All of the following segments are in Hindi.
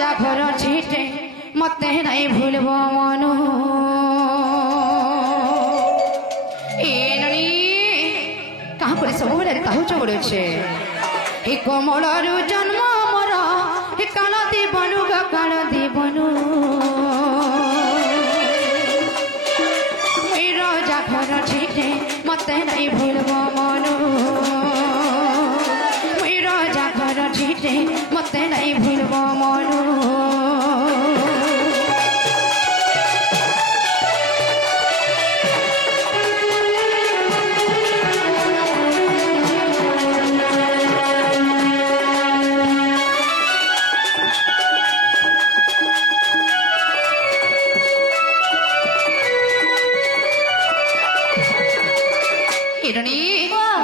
राजा घर झिटे मत नहीं भूलब मन कहाँ पर सब कहूच पड़े हे कमलू जन्म मोर हे काल दीबनु काल दीबनु राजा घर झिटे मत नहीं भूलब मन राजा घर झिटे मत नहीं भूलब मन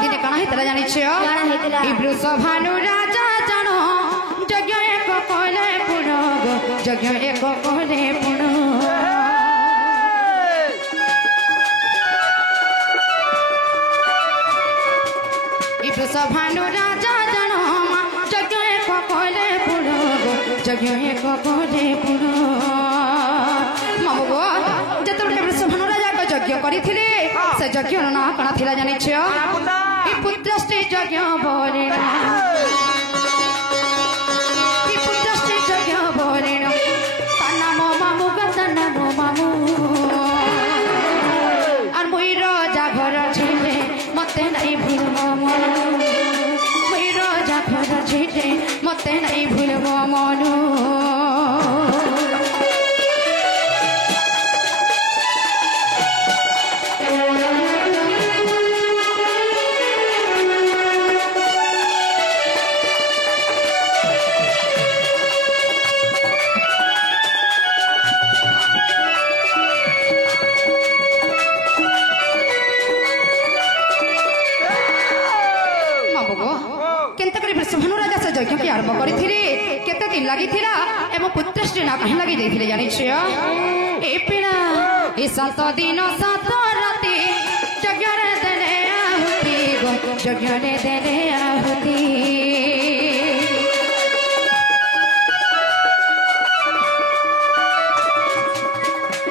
दिने कण हेतला जानी भानु राजा जान यज्ञ एक कहले पुण यज्ञ एक कहले पुण भानु राजा जान यज्ञ एक कहले पुण यज्ञ एक कहले पुण मामू जो भानु राजा यज्ञ करथिले से यज्ञ ना कण थिला जानि छियो ई पुत्रष्टि यज्ञ बोलेना ई पुत्रष्टि यज्ञ बोलेना तना मो मामू गतना मो मामू और मुई राजा घर झिटे मते नहीं भूलब मन मुई राजा घर झिटे मते नहीं भूलब मन यज्ञ के आरंभ करिथिले केते दिन लागिथिला एवं पुत्रष्टि ना कहीं लगी देथिले जानि छियो ए पिना ए 7 दिन 7 राति यज्ञ रे देले आहुति गो यज्ञ रे देले आहुति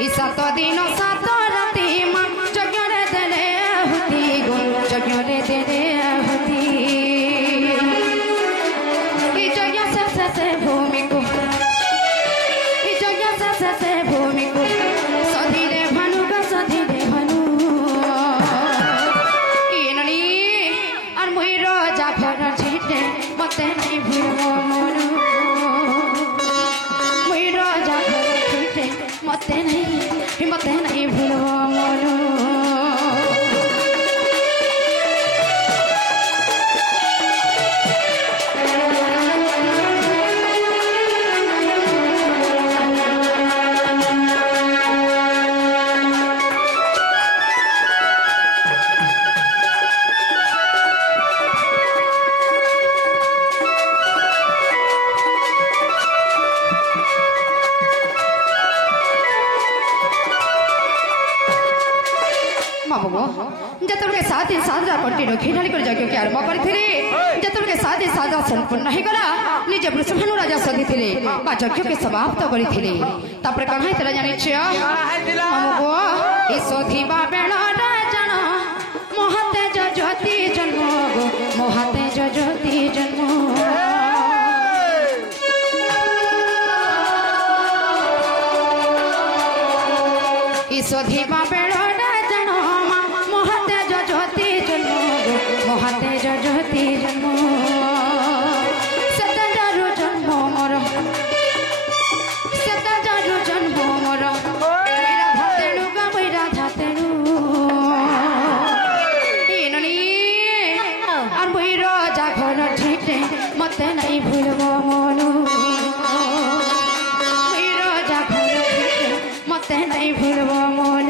ए 7 दिन 7 राति मां यज्ञ रे देले आहुति गो यज्ञ रे देले आहुति से भूमि को से भूमि को सधीरे भानु का सधीरे भानु और मुई राजा घर झिटे मते नहीं भूलब मन मुई राजा घर झिटे मते नहीं भूलब मन यज्ञ के आरंभ करथिले 7 संपूर्ण हो गला निजे वृषभानु राजा सदिथिले बा यज्ञ के समाप्त करथिले तापर कण हेतला जानि छियो हमगो ए सधिबा बेला राजन मोहते ज्योति जन्म गो मोहते ज्योति जन्म ए सधिबा बेला राजन मोहते ज्योति जन्म मोहते ज्योति जन्म सतजारु जन्म मोर सतजारु जन्म मोर राधा तेणु गा वै राधा तेणु और वै राजा घर झिटे मते नहीं भूलब मन वै राजा घर झिटे मते नहीं भूलब मन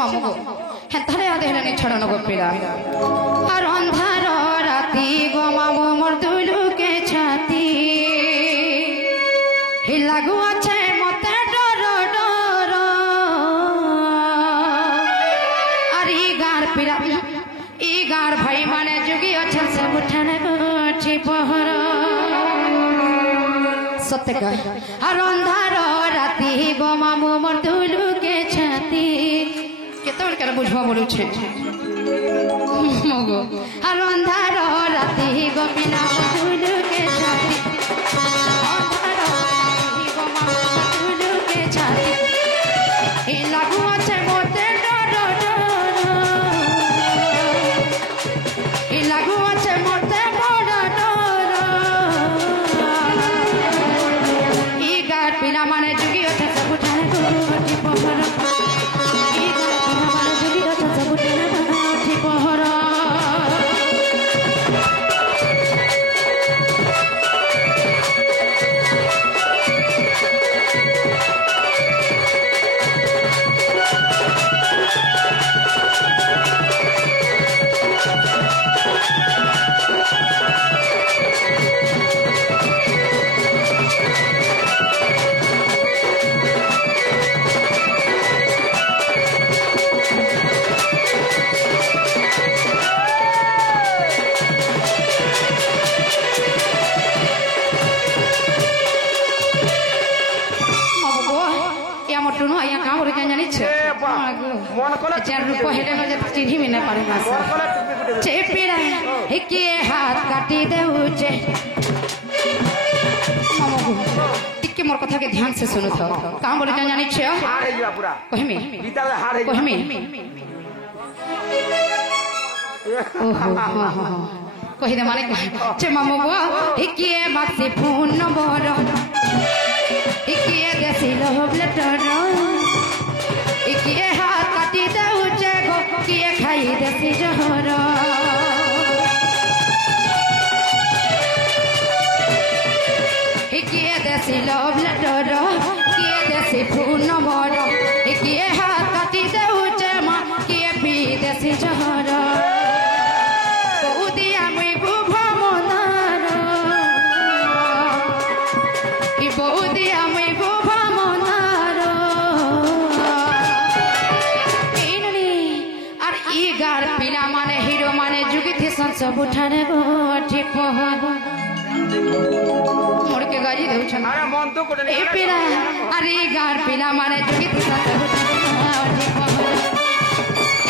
মামু গো হ্যাঁ তাহলে আদে হেলানি ছড়ানো গো পিলা আর অন্ধার রাতি গো মামু মোর দুলুকে ছাতি হি লাগু আছে মতে ডর ডর আর ই গার পিলা ই গার ভাই মানে যোগী আছে সে উঠানে গোঠি পহর सत्य कह हर अंधार राति गो मामू मोर दुलुके छाती केतन कर बुझवा बोलू छे मगो हर अंधार राति गो बिना दुलुके छाती अंधार राति गो मामू दुलुके छाती ए लागू আছে মোতে ডর ডর এ লাগু আছে মোতে বড় ডর पिला माने जुगी ओठे सब उठाने गोठी पहर ई पिला माने जुगी ओठे सब उठाने गोठी पहर हाथ काटी दे मोर कथा के ध्यान से सुनो था कहाँ बोले जानी कहमी कहमी कही दे माने चे मामू गो हिकिए बाक्सी फोन नंबर हिकिए देसी लव लेटर हिकिए हाथ काटी दे उचे गो किए खाई देसी जहर हिकिए देसी लव लेटर किए देसी फोन नंबर हिकिए हाथ काटी दे उचे मां किए पी देसी जहर सब उठाने गोठी पहर मोड़ के गाजी दे छन अरे मन तो कोने ए पिला अरे गार पिला माने जुगी थी सब उठाने गोठी पहर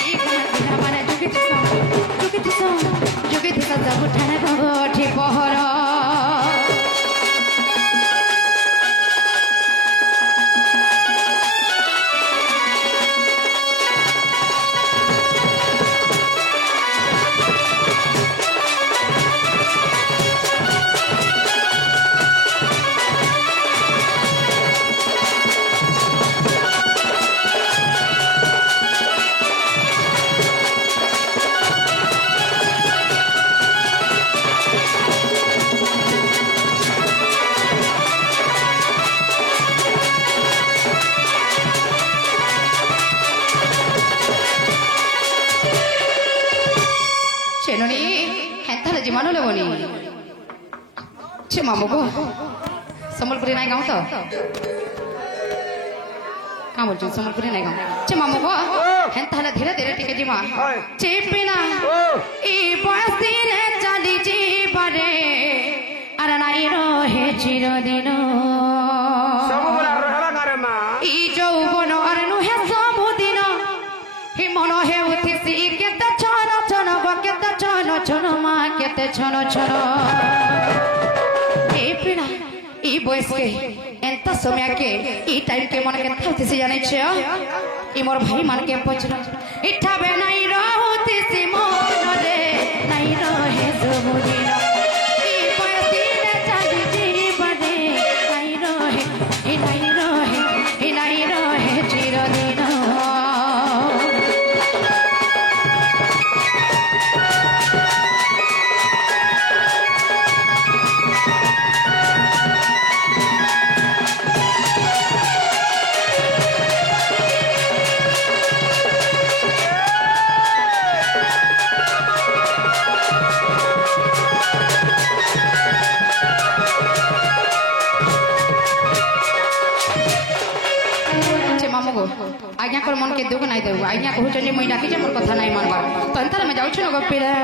ई गार पिला माने जुगी थी सब उठाने गोठी पहर मामू को सम्बलपुरी नहीं गाँव तो कहाँ बोल सम्बलपुरी नहीं गाँव चे मामू को हैं ताले धीरे धीरे टिके जीमा चे पिना ई बस्ती रे चली जी बरे अरे नाई रोहे चिरो दिनो सब बोला रहला करे मां ई যৌবন अरे नु है सब दिनो ही मनो है उथिसी केते छोनो छोनो गो केते छोनो छोनो मां केते छोनो छोनो ई बॉयस के एंता समय के ई टाइम के मन के थाउती से जाने छ ई मोर भाई मान के पछरा इठा बे नहीं रहउती से मन रे नहीं रहे सुबुदिन ई बॉयस दिने चाली जी बदे नहीं रहे ई नहीं रहे चिरदिन कर मन के दुख नहीं देऊ आज्ञा कहू जे मुई डाकी जे मोर कथा नहीं मानबा तो अंतर में जाऊ छ न गप्पी रे